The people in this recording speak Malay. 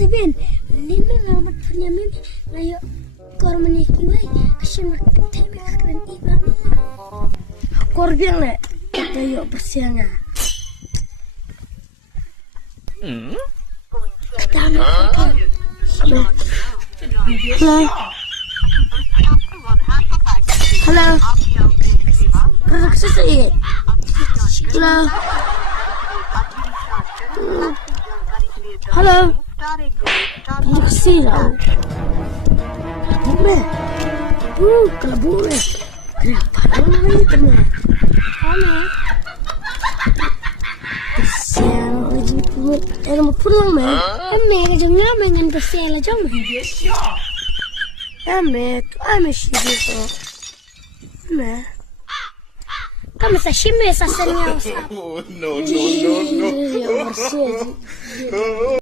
تبين لما لما تفهمني لا يو كورمني كيوي عشان ما تتهمي كرن إيماني كوربين لا لا يو برسيانا تعمل hello produk sesuai hello produk sesuai boleh kalau boleh kenapa namanya teman halo era mau pulang meh ame jangan main bersih lah jangan ame sih gitu ame kamu sashimi sasanya No.